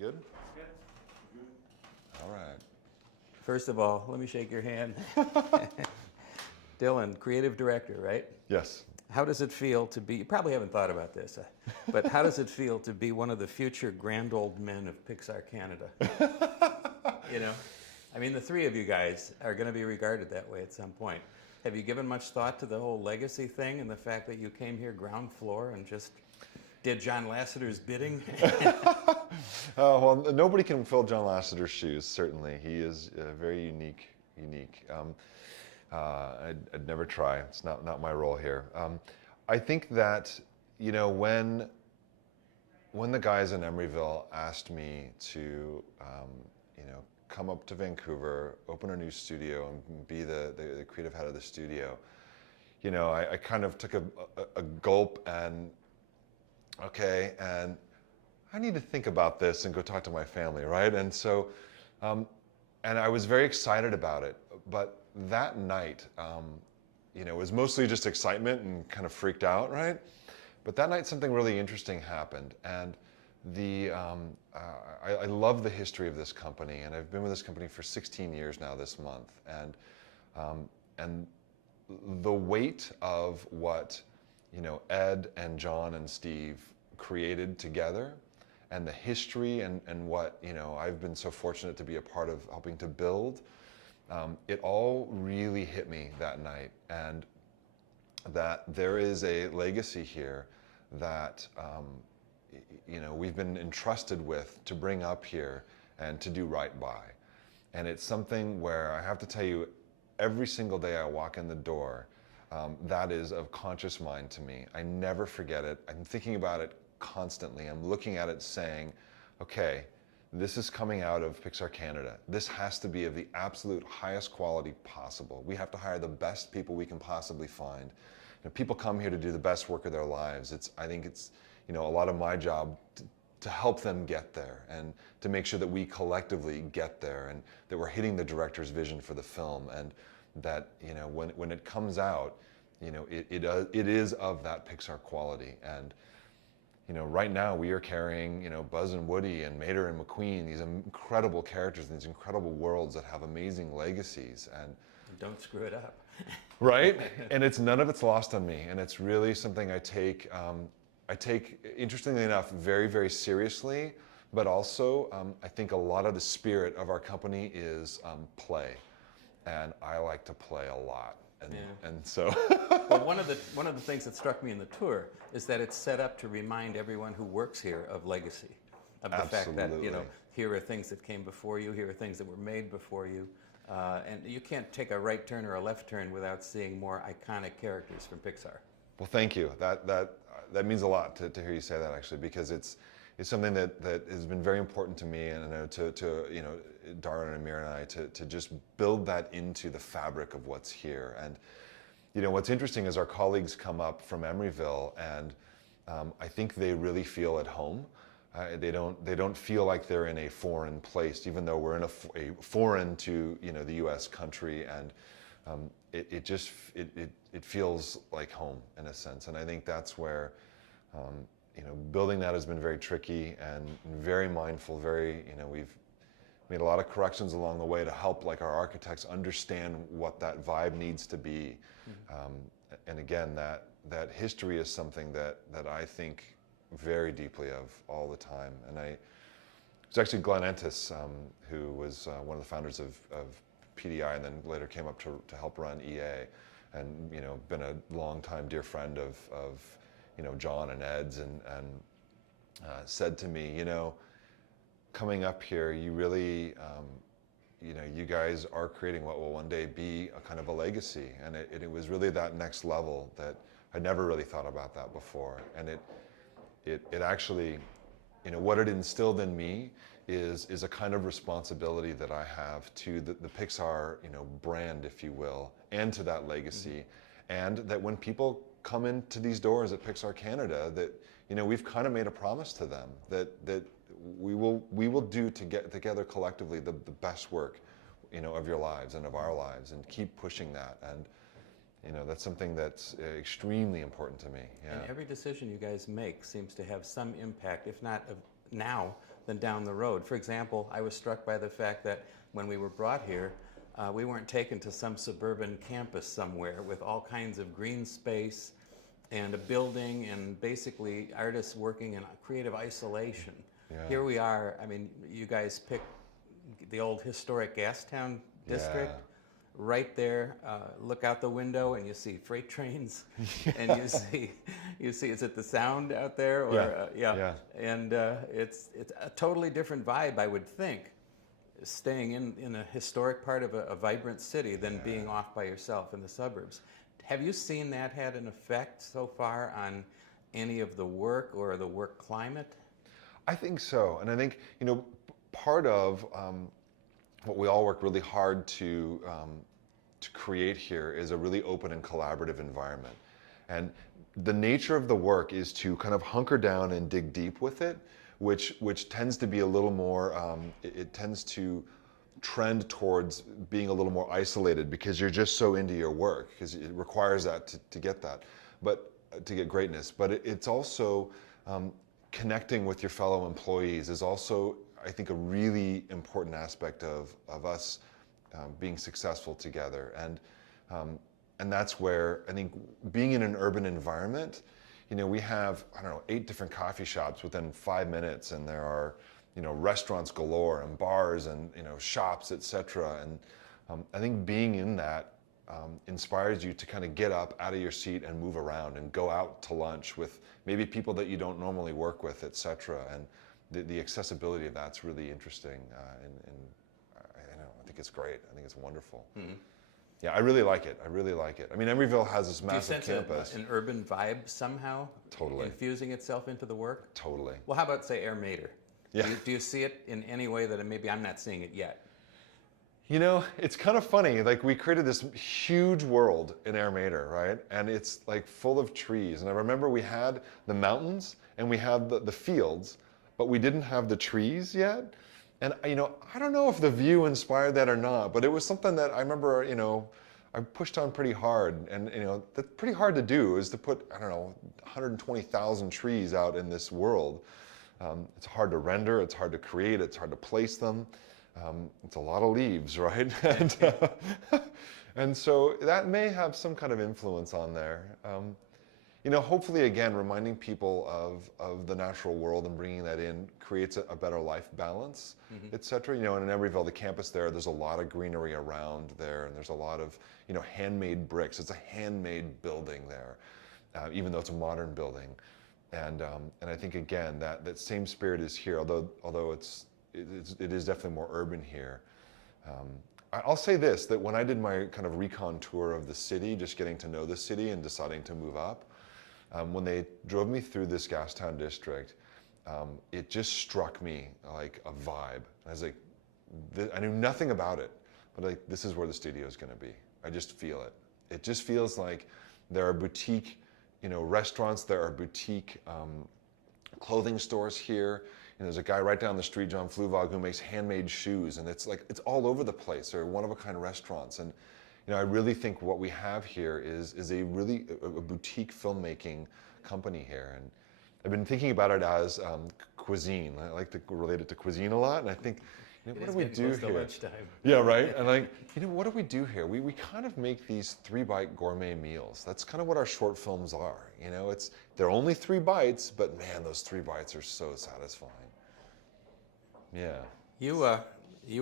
good? Good. All right. First of all, let me shake your hand. Dylan, creative director, right? Yes. How does it feel to be, you probably haven't thought about this, but how does it feel to be one of the future grand old men of PIXAR Canada? You know, I mean, the three of you guys are going to be regarded that way at some point. Have you given much thought to the whole legacy thing and the fact that you came here ground floor and just did John Lasseter's bidding? Well, nobody can fill John Lasseter's shoes, certainly. He is very unique. I'd never try. It's not my role here. I think that, you know, when the guys in Emeryville asked me to, you know, come up to Vancouver, open a new studio, and be the creative head of the studio, you know, I kind of took a gulp and, okay, and I need to think about this and go talk to my family, right? And so, and I was very excited about it, but that night, you know, it was mostly just excitement and kind of freaked out, right? But that night something really interesting happened, and I love the history of this company, and I've been with this company for 16 years now this month, and the weight of what, you know, Ed and John and Steve created together, and the history and what, you know, I've been so fortunate to be a part of helping to build, it all really hit me that night, and that there is a legacy here that, you know, we've been entrusted with to bring up here and to do right by. And it's something where I have to tell you, every single day I walk in the door, that is of conscious mind to me. I never forget it. I'm thinking about it constantly. I'm looking at it saying, okay, this is coming out of PIXAR Canada. This has to be of the absolute highest quality possible. We have to hire the best people we can possibly find. You know, people come here to do the best work of their lives. I think it's, you know, a lot of my job to help them get there and to make sure that we collectively get there and that we're hitting the director's vision for the film, and that, you know, when it comes out, you know, it is of that PIXAR quality. And you know, right now we are carrying, you know, Buzz and Woody and Mater and McQueen, these incredible characters in these incredible worlds that have amazing legacies. And don't screw it up. Right? And none of it's lost on me. And it's really something I take, interestingly enough, very, very seriously. But also, I think a lot of the spirit of our company is play. And I like to play a lot. And so well, one of the things that struck me in the tour is that it's set up to remind everyone who works here of legacy, of the fact that, you know, here are things that came before you, here are things that were made before you, and you can't take a right turn or a left turn without seeing more iconic characters from PIXAR. Well, thank you. That means a lot to hear you say that, actually, because it's something that has been very important to me, and to you know, Dara and Amir and I, to just build that into the fabric of what's here. And you know, what's interesting is our colleagues come up from Emeryville, and I think they really feel at home. They don't feel like they're in a foreign place, even though we're in a foreign to, you know, the U.S. country, and it feels like home in a sense. And I think that's where, you know, building that has been very tricky and very mindful. You know, we've made a lot of corrections along the way to help, like, our architects understand what that vibe needs to be. And again, that history is something that I think very deeply of all the time. And it was actually Glenn Entis, who was one of the founders of PDI, and then later came up to help run EA, and, you know, been a long-time dear friend of you know, John and Ed's, and said to me, you know, coming up here, you really, you know, you guys are creating what will one day be a kind of a legacy. And it was really that next level that I'd never really thought about that before. And it actually, you know, what it instilled in me is a kind of responsibility that I have to the PIXAR, you know, brand, if you will, and to that legacy. And that when people come into these doors at PIXAR Canada, that, you know, we've kind of made a promise to them that we will do together collectively the best work, you know, of your lives and of our lives, and keep pushing that. And you know, that's something that's extremely important to me. Yeah. And every decision you guys make seems to have some impact, if not of now, than down the road. For example, I was struck by the fact that when we were brought here, we weren't taken to some suburban campus somewhere with all kinds of green space and a building and basically artists working in creative isolation. Yeah. Here we are. I mean, you guys picked the old historic Gastown district. Yeah. Right there, look out the window and you see freight trains, and you see is it the Sound out there? Or, yeah. And it's a totally different vibe, I would think, staying in a historic part of a vibrant city than being off by yourself in the suburbs. Have you seen that had an effect so far on any of the work or the work climate? I think so, and I think part of what we all work really hard to create here is a really open and collaborative environment. And the nature of the work is to kind of hunker down and dig deep with it, which tends to be a little more, it tends to trend towards being a little more isolated because you're just so into your work, because it requires that to get that, but to get greatness. But it's also connecting with your fellow employees is also, I think, a really important aspect of us being successful together, and that's where I think being in an urban environment, we have 8 different coffee shops within 5 minutes, and there are restaurants galore and bars and shops, etc. And I think being in that inspires you to kind of get up out of your seat and move around and go out to lunch with maybe people that you don't normally work with, etc. And the accessibility of that's really interesting, and I think it's great. I think it's wonderful. Mm-hmm. Yeah, I really like it. I mean, Emeryville has this massive campus. An urban vibe somehow? Totally. Infusing itself into the work? Totally. Well, how about, say, Air Mater? Yeah. Do you see it in any way that maybe I'm not seeing it yet? It's kind of funny. Like, we created this huge world in Air Mater, right? And it's like full of trees. And I remember we had the mountains and we had the fields, but we didn't have the trees yet. And I don't know if the view inspired that or not, but it was something that I remember, I pushed on pretty hard. And that's pretty hard to do, is to put, 120,000 trees out in this world. It's hard to render, it's hard to create, it's hard to place them. It's a lot of leaves, right? And so that may have some kind of influence on there. Hopefully, again, reminding people of the natural world and bringing that in creates a better life balance, mm-hmm. et cetera. And in Emeryville, the campus there's a lot of greenery around there, and there's a lot of, handmade bricks. It's a handmade building there, even though it's a modern building. And I think, again, that same spirit is here, although it is definitely more urban here. I'll say this, that when I did my kind of recon tour of the city, just getting to know the city and deciding to move up, when they drove me through this Gastown district, it just struck me like a vibe. I was like, I knew nothing about it, but like, this is where the studio is going to be. I just feel it. It just feels like there are boutique, restaurants, there are boutique clothing stores here. There's a guy right down the street, John Fluvog, who makes handmade shoes, and it's all over the place. They're one-of-a-kind restaurants, and I really think what we have here is a really a boutique filmmaking company here, and I've been thinking about it as cuisine. I like to relate it to cuisine a lot, and I think, what do we do here? Yeah, right. And like, what do we do here? We kind of make these 3-bite gourmet meals. That's kind of what our short films are. They're only 3 bites, but man, those 3 bites are so satisfying. Yeah. You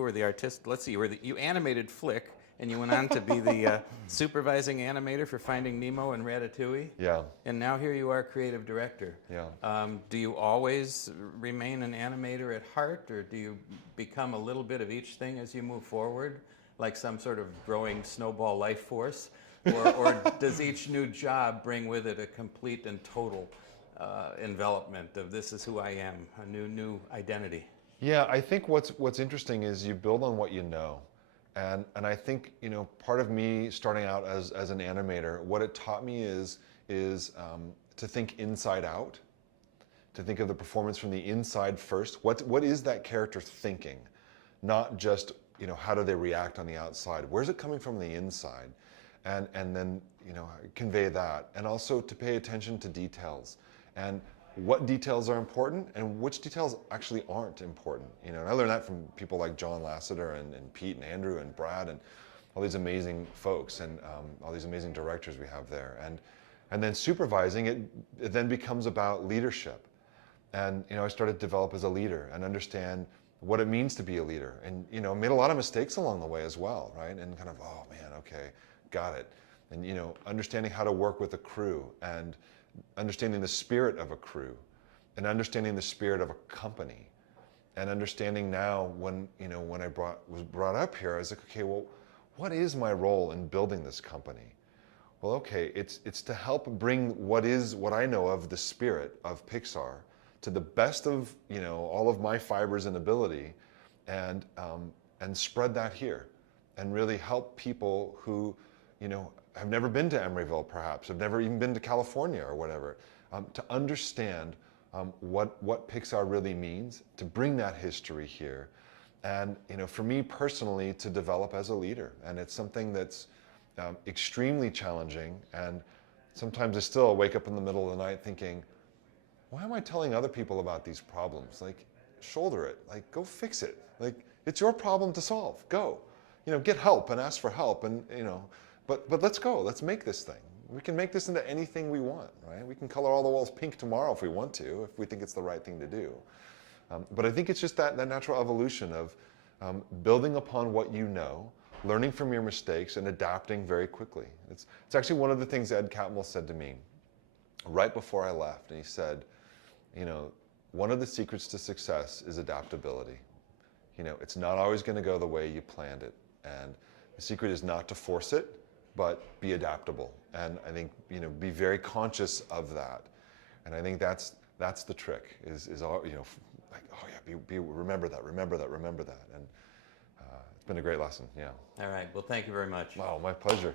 were the artist. Let's see. You animated Flick, and you went on to be the supervising animator for Finding Nemo and Ratatouille. Yeah. And now here you are, creative director. Yeah. Do you always remain an animator at heart, or do you become a little bit of each thing as you move forward, like some sort of growing snowball life force, or does each new job bring with it a complete and total envelopment of this is who I am, a new identity? Yeah, I think what's interesting is you build on what you know. And I think, part of me starting out as an animator, what it taught me is to think inside out, to think of the performance from the inside first. What is that character thinking? Not just, how do they react on the outside? Where's it coming from the inside? And then, convey that. And also to pay attention to details. And what details are important and which details actually aren't important. You know, and I learned that from people like John Lasseter and Pete and Andrew and Brad and all these amazing folks and all these amazing directors we have there. And then supervising it then becomes about leadership. And you know, I started to develop as a leader and understand what it means to be a leader. And you know, made a lot of mistakes along the way as well, right? And kind of, oh man, okay, got it. And you know, understanding how to work with a crew and understanding the spirit of a crew and understanding the spirit of a company and understanding now when, you know, when I was brought up here, I was like, okay, well, what is my role in building this company? Well, okay, it's to help bring what I know of the spirit of PIXAR to the best of, you know, all of my fibers and ability and spread that here and really help people who, you know, have never been to Emeryville perhaps, have never even been to California or whatever, to understand what PIXAR really means, to bring that history here. And, you know, for me personally, to develop as a leader. And it's something that's extremely challenging. And sometimes I still wake up in the middle of the night thinking, why am I telling other people about these problems? Like, shoulder it, like, go fix it. Like, it's your problem to solve, go. You know, get help and ask for help and, you know, but let's go, let's make this thing. We can make this into anything we want, right? We can color all the walls pink tomorrow if we want to, if we think it's the right thing to do. But I think it's just that natural evolution of building upon what you know, learning from your mistakes, and adapting very quickly. It's actually one of the things Ed Catmull said to me right before I left. And he said, you know, one of the secrets to success is adaptability. You know, it's not always going to go the way you planned it. And the secret is not to force it, but be adaptable. And I think, you know, be very conscious of that. And I think that's the trick is all, you know, like, oh yeah, remember that. And it's been a great lesson, yeah. All right, well, thank you very much. Wow, my pleasure.